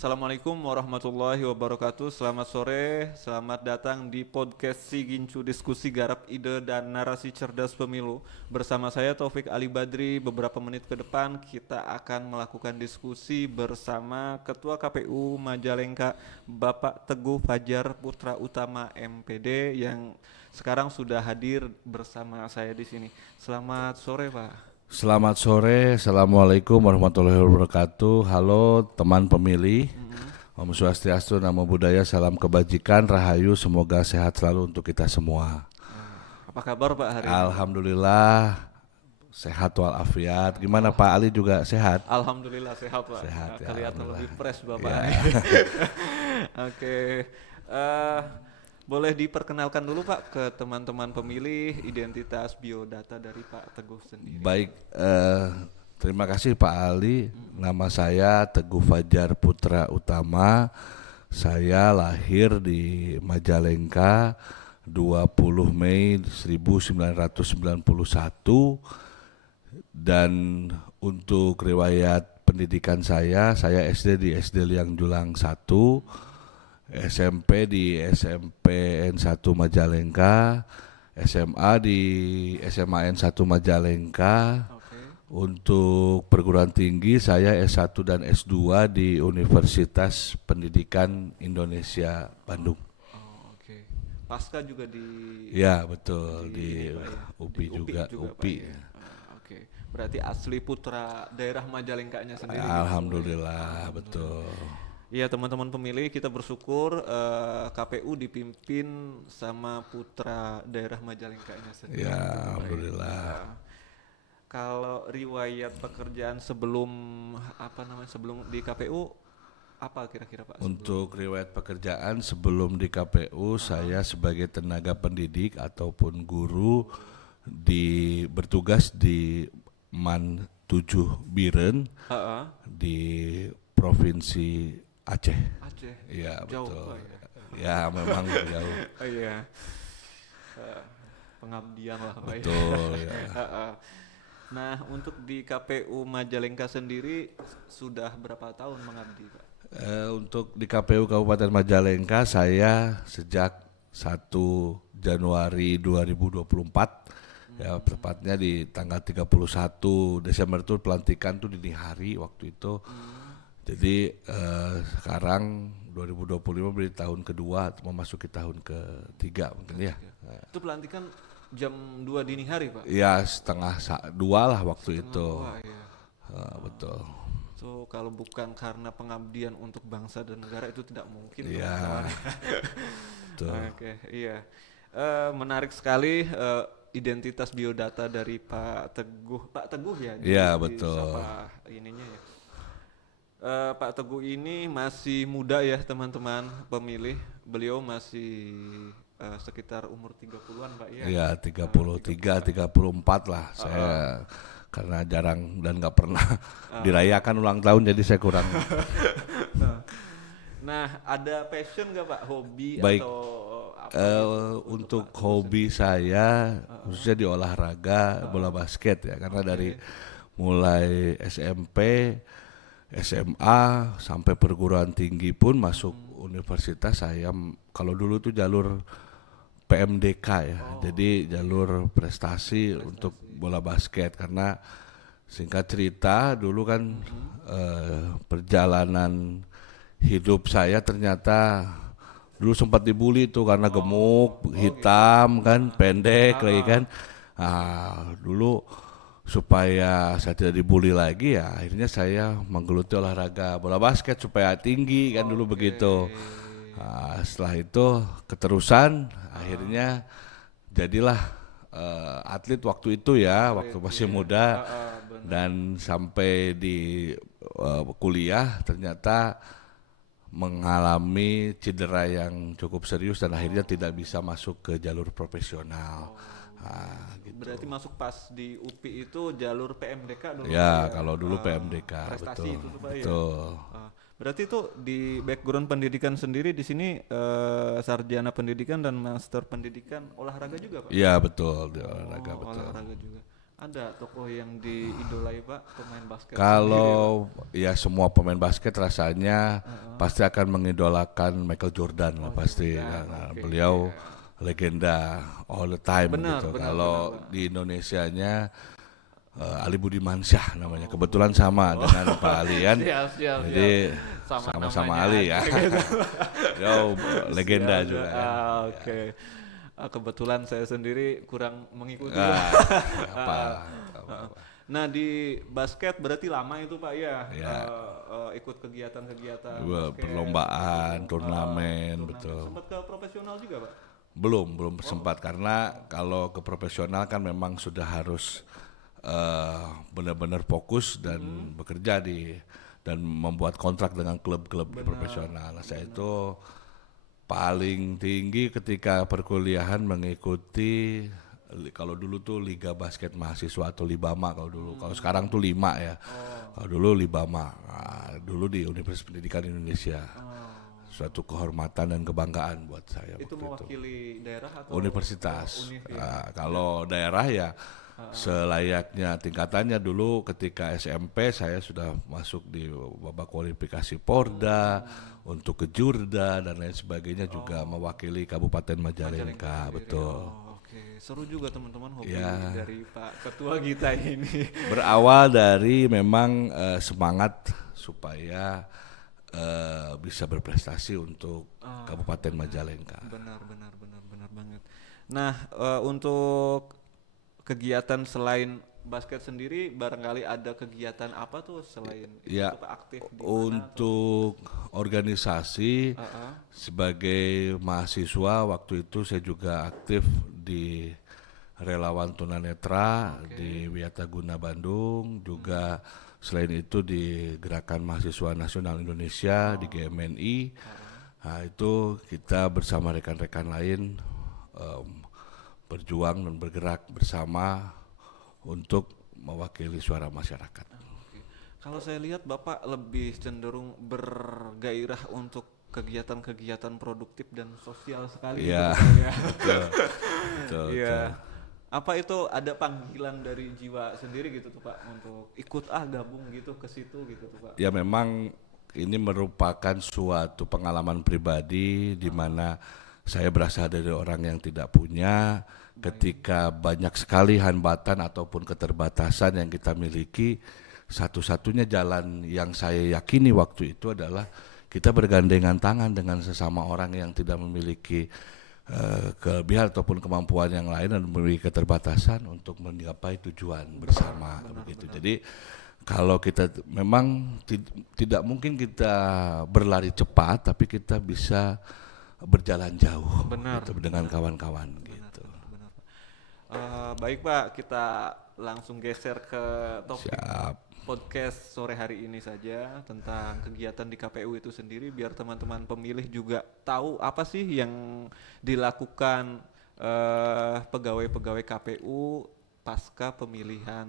Assalamualaikum warahmatullahi wabarakatuh. Selamat sore, selamat datang di podcast Si Gincu, diskusi garap ide dan narasi cerdas pemilu. Bersama saya Taufik Ali Badri, beberapa menit ke depan kita akan melakukan diskusi bersama Ketua KPU Majalengka, Bapak Teguh Fajar Putra Utama MPD yang sekarang sudah hadir bersama saya di sini. Selamat sore, Pak. Selamat sore, Assalamualaikum warahmatullahi wabarakatuh. Halo teman pemilih, Om Swastiastu, Namo Buddhaya, salam kebajikan, rahayu, semoga sehat selalu untuk kita semua. Apa kabar Pak hari ini? Alhamdulillah sehat walafiat. Gimana Pak Ali juga sehat? Alhamdulillah sehat Pak. Sehat, ya, Kelihatan lebih alhamdulillah. fresh Bapak. Ya. Oke. Eh, Boleh diperkenalkan dulu Pak ke teman-teman pemilih identitas biodata dari Pak Teguh sendiri. Baik, terima kasih Pak Ali. Nama saya Teguh Fajar Putra Utama. Saya lahir di Majalengka 20 Mei 1991 dan untuk riwayat pendidikan saya SD di SD Liang Julang 1, SMP di SMP N1 Majalengka, SMA di SMA N1 Majalengka. Oke. Untuk perguruan tinggi saya S1 dan S2 di Universitas Pendidikan Indonesia Bandung. Oh, oke. Pasca juga di Ya betul, di Pak, ya? UPI Di juga, Pak, UPI. ya? Oke. Berarti asli putra daerah Majalengkanya sendiri gitu, Alhamdulillah, betul. Iya teman-teman pemilih, kita bersyukur KPU dipimpin sama putra daerah Majalengkanya sendiri. Ya, gitu, Bapak, ya. alhamdulillah. Kalau riwayat pekerjaan sebelum di KPU apa kira-kira Pak? Untuk riwayat pekerjaan sebelum di KPU, saya sebagai tenaga pendidik ataupun guru bertugas di MAN 7 Biren Heeh. di Provinsi Aceh. Aceh. Iya Jauh, betul. Pak, ya. Ya memang jauh. Oh iya. Eh, Pengabdian lah Pak, ya. Betul ya. Heeh. Nah untuk di KPU Majalengka sendiri sudah berapa tahun mengabdi Pak? Untuk di KPU Kabupaten Majalengka saya sejak 1 Januari 2024, ya tepatnya di tanggal 31 Desember itu pelantikan tuh dini hari waktu itu. Jadi sekarang 2025 berarti tahun kedua, memasuki tahun ketiga mungkin ya. Itu pelantikan jam 2 dini hari Pak? Ya setengah 2 lah waktu itu. Wah, iya. Betul. So kalau bukan karena pengabdian untuk bangsa dan negara itu tidak mungkin. Iya. Betul. Oke, iya. Menarik sekali identitas biodata dari Pak Teguh. Pak Teguh ya? Iya, betul. Sapa ininya ya. Pak Teguh ini masih muda ya teman-teman pemilih. Beliau masih sekitar umur 30-an Pak ya? Iya 33, 34 lah saya karena jarang dan nggak pernah dirayakan ulang tahun jadi saya kurang. Nah ada passion nggak Pak? Hobi Baik. atau apa gitu Untuk Pak Teguh hobi saya khususnya di olahraga bola basket ya karena dari mulai SMP, SMA sampai perguruan tinggi pun masuk universitas saya kalau dulu tuh jalur PMDK ya. Jadi jalur prestasi untuk bola basket karena singkat cerita dulu kan perjalanan hidup saya ternyata dulu sempat dibully tuh karena gemuk, hitam kan, pendek lagi kan. Dulu supaya saya tidak dibully lagi ya akhirnya saya menggeluti olahraga bola basket supaya tinggi kan dulu begitu. Setelah itu keterusan akhirnya jadilah atlet waktu itu ya waktu masih muda dan sampai di kuliah ternyata mengalami cedera yang cukup serius dan akhirnya tidak bisa masuk ke jalur profesional. Gitu. Berarti masuk pas di UPI itu jalur PMDK dulu Ya, Pak, kalau dulu PMDK prestasi betul. itu tuh Pak, Betul. ya. Berarti itu di background pendidikan sendiri di sini sarjana pendidikan dan master pendidikan olahraga juga Pak? Iya betul di olahraga betul. Olahraga juga. Ada tokoh yang diidolai Pak, pemain basket sendiri Pak? Kalau ya semua pemain basket rasanya pasti akan mengidolakan Michael Jordan lah Oh pasti Jordan, karena oke. beliau legenda all the time Benar, gitu. benar, benar Kalau Pak. di Indonesianya Ali Budimansyah namanya. Oh. Kebetulan sama dengan Pak Ali kan. Siap, siap, siap. Jadi Sama sama-sama namanya Ali aja ya. gitu. Beliau legenda Siap, juga siap. kan. Oke. Kebetulan saya sendiri kurang mengikuti. Ah, apa, Heeh. Nah di basket berarti lama itu Pak ya, Ya. ikut kegiatan-kegiatan Gua basket perlombaan, gitu. turnamen, Turnamen. betul. Sempat ke profesional juga Pak? Belum sempat karena kalau ke profesional kan memang sudah harus benar-benar fokus dan bekerja dan membuat kontrak dengan klub-klub profesional. Nah, saya itu paling tinggi ketika perkuliahan mengikuti kalau dulu tuh Liga Basket Mahasiswa atau Libama kalau dulu. Kalau sekarang tuh Lima ya. Kalau dulu Libama. Nah, dulu di Universitas Pendidikan Indonesia. Suatu kehormatan dan kebanggaan buat saya Itu waktu itu. mewakili daerah atau Universitas. univ ya? Kalau daerah ya selayaknya tingkatannya dulu ketika SMP saya sudah masuk di babak kualifikasi Porda untuk ke Jurda dan lain sebagainya juga mewakili Kabupaten Majalengka, sendiri. betul. Oh, oke. Seru juga teman-teman hobi Ya. dari Pak Ketua kita ini. Berawal dari memang semangat supaya bisa berprestasi untuk Kabupaten Majalengka. Benar banget. Nah, untuk kegiatan selain basket sendiri barangkali ada kegiatan apa tuh selain itu Ya, tuh, Pak, aktif di mana? untuk organisasi sebagai mahasiswa waktu itu saya juga aktif di Relawan Tunanetra di Wiataguna Bandung, juga selain itu di Gerakan Mahasiswa Nasional Indonesia di GMNI. Nah, itu kita bersama rekan-rekan lain berjuang dan bergerak bersama untuk mewakili suara masyarakat. Oke. Kalau saya lihat Bapak lebih cenderung bergairah untuk kegiatan-kegiatan produktif dan sosial sekali Iya, gitu Pak, ya. betul, Iya. Apa itu ada panggilan dari jiwa sendiri gitu tuh Pak untuk ikut gabung gitu ke situ gitu tuh Pak. Ya memang ini merupakan suatu pengalaman pribadi di mana saya berasal dari orang yang tidak punya, ketika banyak sekali hambatan ataupun keterbatasan yang kita miliki, satu-satunya jalan yang saya yakini waktu itu adalah kita bergandengan tangan dengan sesama orang yang tidak memiliki kelebihan ataupun kemampuan yang lain dan memiliki keterbatasan untuk menggapai tujuan bersama begitu. Jadi kalau kita memang tidak mungkin kita berlari cepat, tapi kita bisa berjalan jauh gitu, dengan kawan-kawan gitu. Benar. Baik Pak, kita langsung geser ke topik Siap. podcast sore hari ini saja tentang kegiatan di KPU itu sendiri biar teman-teman pemilih juga tahu apa sih yang dilakukan pegawai-pegawai KPU pasca pemilihan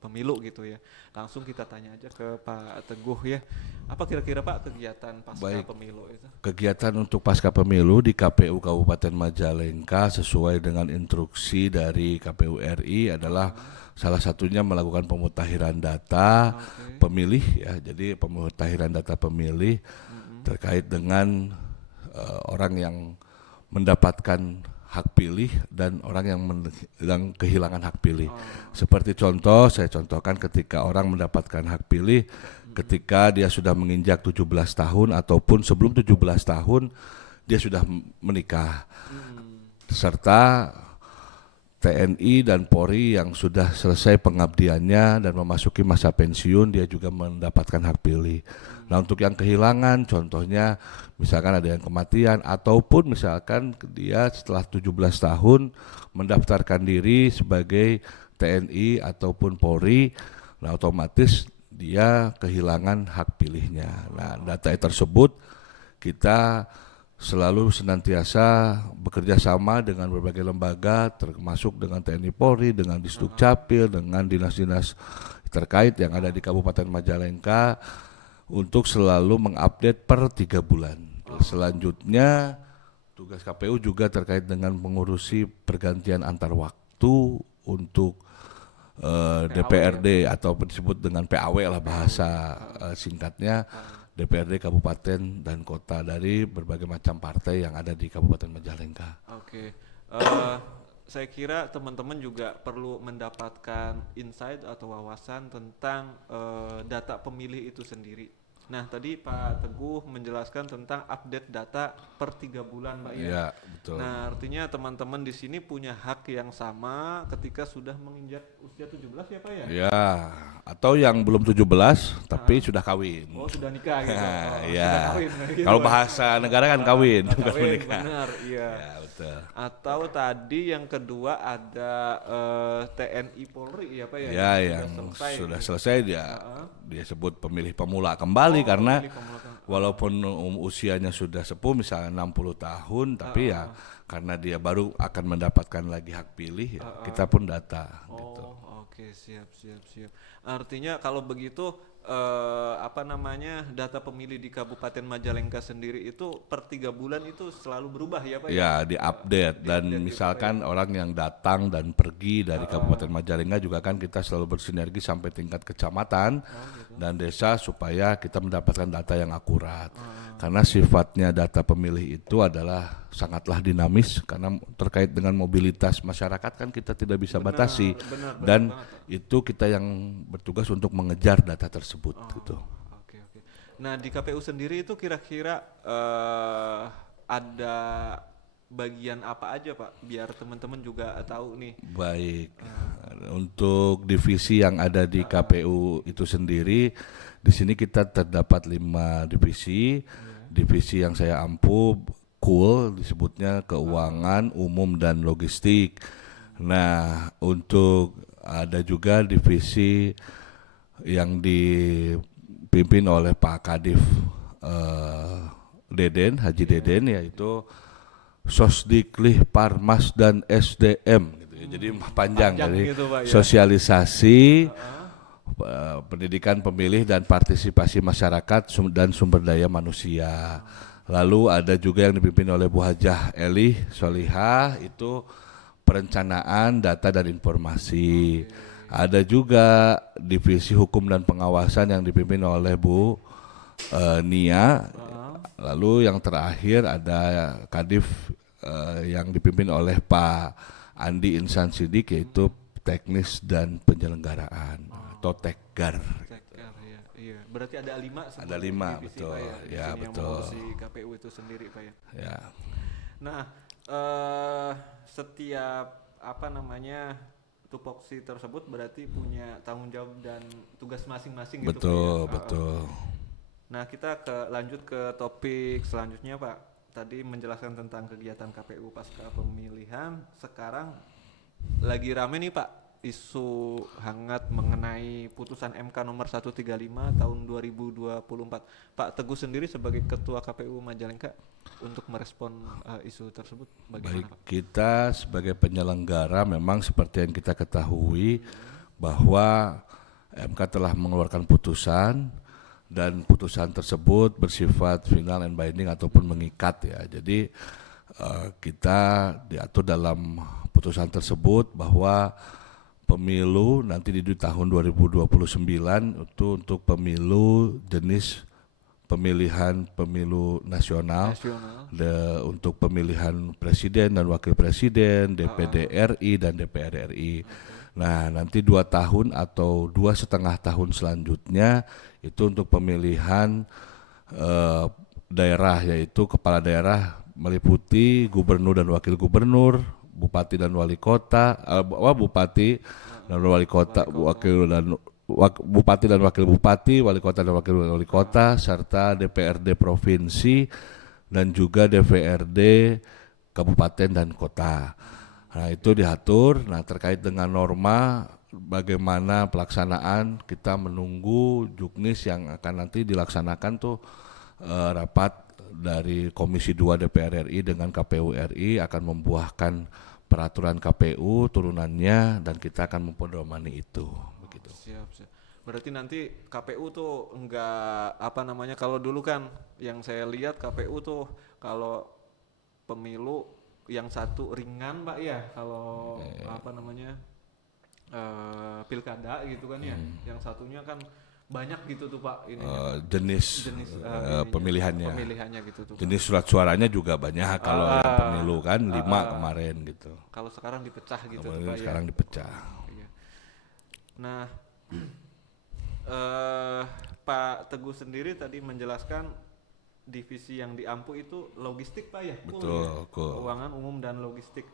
pemilu gitu ya. Langsung kita tanya aja ke Pak Teguh ya. Apa kira-kira Pak kegiatan pasca Baik. pemilu itu? Kegiatan untuk pasca pemilu di KPU Kabupaten Majalengka sesuai dengan instruksi dari KPU RI adalah salah satunya melakukan pemutakhiran data pemilih ya. Jadi pemutakhiran data pemilih terkait dengan orang yang mendapatkan hak pilih dan orang yang kehilangan hak pilih. Seperti contoh, saya contohkan ketika orang mendapatkan hak pilih ketika dia sudah menginjak 17 tahun ataupun sebelum 17 tahun dia sudah menikah. Serta TNI dan Polri yang sudah selesai pengabdiannya dan memasuki masa pensiun, dia juga mendapatkan hak pilih. Nah, untuk yang kehilangan, contohnya misalkan ada yang kematian ataupun misalkan dia setelah 17 tahun mendaftarkan diri sebagai TNI ataupun Polri, nah otomatis dia kehilangan hak pilihnya. Nah, data tersebut kita selalu senantiasa bekerja sama dengan berbagai lembaga termasuk dengan TNI Polri, dengan Disduk Capil, dengan dinas-dinas terkait yang ada di Kabupaten Majalengka untuk selalu mengupdate per 3 bulan. Selanjutnya tugas KPU juga terkait dengan mengurusi pergantian antar waktu untuk DPRD atau disebut dengan PAW lah bahasa singkatnya, DPRD kabupaten dan kota dari berbagai macam partai yang ada di Kabupaten Majalengka. Oke. Saya kira teman-teman juga perlu mendapatkan insight atau wawasan tentang data pemilih itu sendiri. Nah, tadi Pak Teguh menjelaskan tentang update data per 3 bulan, Pak ya. Iya, betul. Nah, artinya teman-teman di sini punya hak yang sama ketika sudah menginjak usia 17 ya, Pak ya? Ya, atau yang belum 17 tapi sudah kawin. Oh, sudah nikah gitu. Oh, Ya. sudah kawin gitu. Kalau bahasa negara kan kawin, bukan Kawin, menikah. benar, iya. Ya, betul. Atau tadi yang kedua ada TNI Polri ya Pak ya? Ya, yang sudah selesai dia sebut pemilih pemula kembali karena Pemilih pemula. walaupun usianya sudah sepuh misalnya 60 tahun tapi ya karena dia baru akan mendapatkan lagi hak pilih ya kita pun data gitu. Oke, siap. Artinya kalau begitu data pemilih di Kabupaten Majalengka sendiri itu per 3 bulan itu selalu berubah ya Pak ya? Ya, diupdate dan misalkan orang yang datang dan pergi dari Kabupaten Majalengka juga kan kita selalu bersinergi sampai tingkat kecamatan dan desa supaya kita mendapatkan data yang akurat. Karena sifatnya data pemilih itu adalah sangatlah dinamis karena terkait dengan mobilitas masyarakat kan kita tidak bisa batasi dan itu kita yang bertugas untuk mengejar data tersebut gitu. Oke. Nah, di KPU sendiri itu kira-kira ada bagian apa aja Pak biar teman-teman juga tahu nih. Baik, untuk divisi yang ada di KPU itu sendiri, di sini kita terdapat 5 divisi. Divisi yang saya ampu, disebutnya keuangan, umum dan logistik. Nah, untuk ada juga divisi yang dipimpin oleh Pak Kadif Deden, Haji Deden, yaitu Sosdiklih, Parmas dan SDM gitu ya. Jadi panjang dari gitu, Pak, ya. Sosialisasi, pendidikan pemilih dan partisipasi masyarakat dan sumber daya manusia. Lalu ada juga yang dipimpin oleh Bu Hajah Elih Solihah, itu perencanaan, data dan informasi. Ada juga divisi hukum dan pengawasan yang dipimpin oleh Bu Nia. Lalu yang terakhir ada Kadif yang dipimpin oleh Pak Andi Insan Sidik, yaitu teknis dan penyelenggaraan atau Tekgar. Iya. Berarti ada 5. Ada 5, divisi, betul. Pak ya, Ya, yang betul. mengurusi KPU itu sendiri Pak ya. Ya. Nah, setiap tupoksi tersebut berarti punya tanggung jawab dan tugas masing-masing gitu Betul, Pak ya. betul. Nah, kita lanjut ke topik selanjutnya Pak. Tadi menjelaskan tentang kegiatan KPU pasca pemilihan. Sekarang lagi rame nih Pak isu hangat mengenai putusan MK nomor 135 tahun 2024. Pak Teguh sendiri sebagai Ketua KPU Majalengka untuk merespon isu tersebut bagaimana Pak? Kita sebagai penyelenggara memang seperti yang kita ketahui bahwa MK telah mengeluarkan putusan dan putusan tersebut bersifat final and binding ataupun mengikat ya. Jadi kita diatur dalam putusan tersebut bahwa pemilu nanti di tahun 2029 itu untuk pemilu jenis pemilihan pemilu nasional. Untuk pemilihan presiden dan wakil presiden, DPD RI dan DPR RI. Nah, nanti 2 tahun atau 2,5 tahun selanjutnya itu untuk pemilihan daerah, yaitu kepala daerah meliputi gubernur dan wakil gubernur, bupati dan wali kota, bupati dan wali kota, bupati dan wakil bupati, wali kota dan wakil wali kota, serta DPRD provinsi dan juga DPRD kabupaten dan kota. Nah, itu diatur. Nah, terkait dengan norma bagaimana pelaksanaan, kita menunggu juknis yang akan nanti dilaksanakan tuh rapat dari Komisi 2 DPR RI dengan KPU RI akan membuahkan peraturan KPU turunannya dan kita akan mempedomani itu. Begitu. Siap. Berarti nanti KPU tuh enggak kalau dulu kan yang saya lihat KPU tuh kalau pemilu yang satu ringan Pak ya, kalau pilkada gitu kan ya. Yang satunya kan banyak gitu tuh Pak ini jenis pemilihannya. pemilihannya gitu tuh. Jenis surat suaranya juga banyak kalau yang pemilu kan 5 kemarin gitu. Kalau sekarang dipecah gitu tuh Kemudian Pak sekarang ya. dipecah. Iya. Nah, Pak Teguh sendiri tadi menjelaskan divisi yang diampu itu logistik Pak ya? Betul, Keuangan umum dan logistik.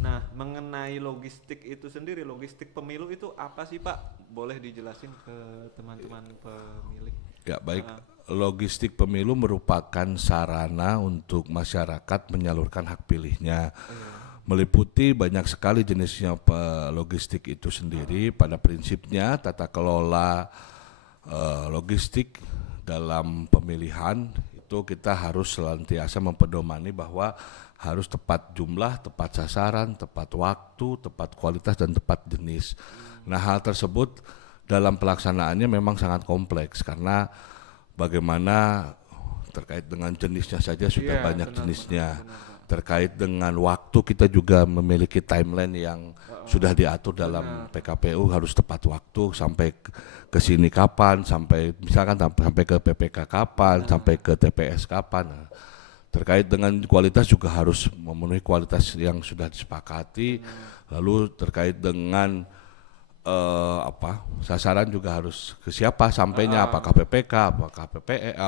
Nah, mengenai logistik itu sendiri, logistik pemilu itu apa sih Pak? Boleh dijelasin ke teman-teman pemilih? Ya baik, logistik pemilu merupakan sarana untuk masyarakat menyalurkan hak pilihnya. Meliputi banyak sekali jenisnya logistik itu sendiri. Pada prinsipnya tata kelola logistik dalam pemilihan itu kita harus senantiasa mempedomani bahwa harus tepat jumlah, tepat sasaran, tepat waktu, tepat kualitas, dan tepat jenis. Nah, hal tersebut dalam pelaksanaannya memang sangat kompleks karena bagaimana terkait dengan jenisnya saja sudah banyak jenisnya. Terkait dengan waktu kita juga memiliki timeline yang sudah diatur dalam PKPU, harus tepat waktu sampai ke sini kapan, sampai misalkan sampai ke PPK kapan, sampai ke TPS kapan. Nah, terkait dengan kualitas juga harus memenuhi kualitas yang sudah disepakati. Lalu terkait dengan sasaran juga harus ke siapa sampainya, apakah PPK, apakah PPE,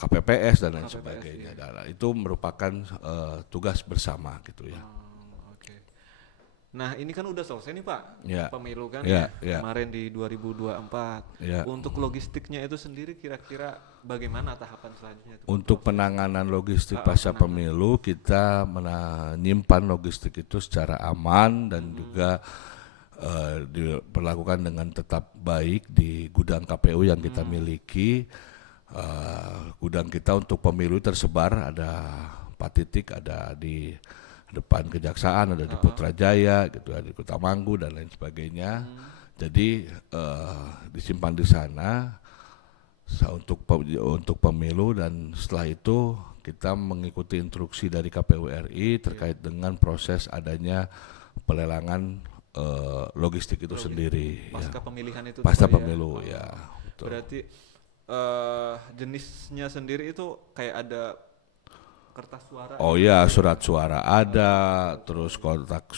KPPS dan lain sebagainya. Dan itu merupakan tugas bersama gitu ya. Oke. Nah, ini kan udah selesai nih Pak, pemilu kan kemarin di 2024. Untuk logistiknya itu sendiri kira-kira bagaimana tahapan selanjutnya itu? Untuk penanganan logistik pasca pemilu, kita menyimpan logistik itu secara aman dan juga diperlakukan dengan tetap baik di gudang KPU yang kita miliki. Gudang kita untuk pemilu tersebar ada 4 titik, ada di depan Kejaksaan, ada di Putrajaya, gitu, ada di Kota Manggu dan lain sebagainya. Jadi disimpan di sana untuk pemilu, dan setelah itu kita mengikuti instruksi dari KPU RI terkait dengan proses adanya pelelangan logistik itu sendiri. Pasca pemilihan itu. Pasca pemilu ya. Betul. Berarti jenisnya sendiri itu kayak ada kertas suara. Oh ya, surat suara ada, terus kotak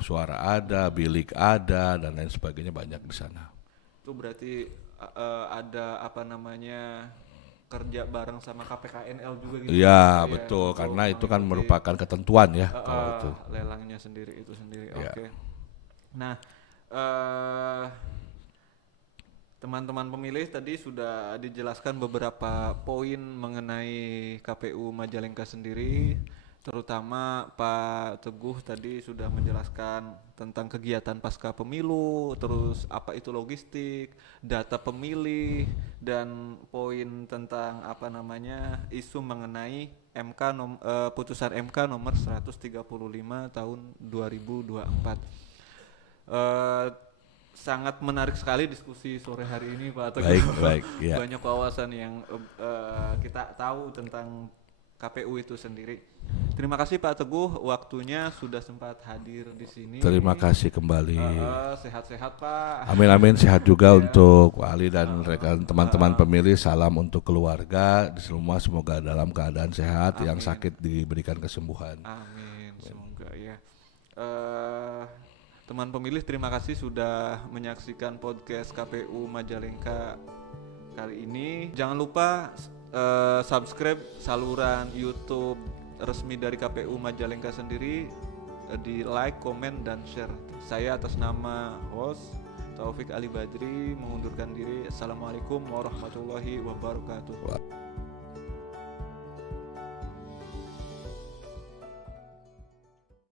suara ada, bilik ada, dan lain sebagainya, banyak di sana. Itu berarti ada kerja bareng sama KPKNL juga gitu. Iya, betul, karena itu kan merupakan ketentuan ya kalau itu. Lelangnya sendiri itu sendiri. Ya. Oke. Nah, teman-teman pemilih tadi sudah dijelaskan beberapa poin mengenai KPU Majalengka sendiri, terutama Pak Teguh tadi sudah menjelaskan tentang kegiatan pasca pemilu, terus apa itu logistik, data pemilih, dan poin tentang isu mengenai putusan MK nomor 135 tahun 2024. Sangat menarik sekali diskusi sore hari ini Pak Teguh. Baik, ya. Banyak wawasan yang kita tahu tentang KPU itu sendiri. Terima kasih Pak Teguh, waktunya sudah sempat hadir di sini. Terima kasih kembali. Sehat-sehat Pak. Amin, sehat juga untuk Pak Ali dan rekan teman-teman pemilih. Salam untuk keluarga semua, semoga dalam keadaan sehat. Yang sakit diberikan kesembuhan. Amin, semoga ya. Teman pemilih, terima kasih sudah menyaksikan podcast KPU Majalengka kali ini. Jangan lupa subscribe saluran YouTube resmi dari KPU Majalengka sendiri, di like, komen, dan share. Saya atas nama host Taufik Ali Badri mengundurkan diri. Assalamualaikum warahmatullahi wabarakatuh.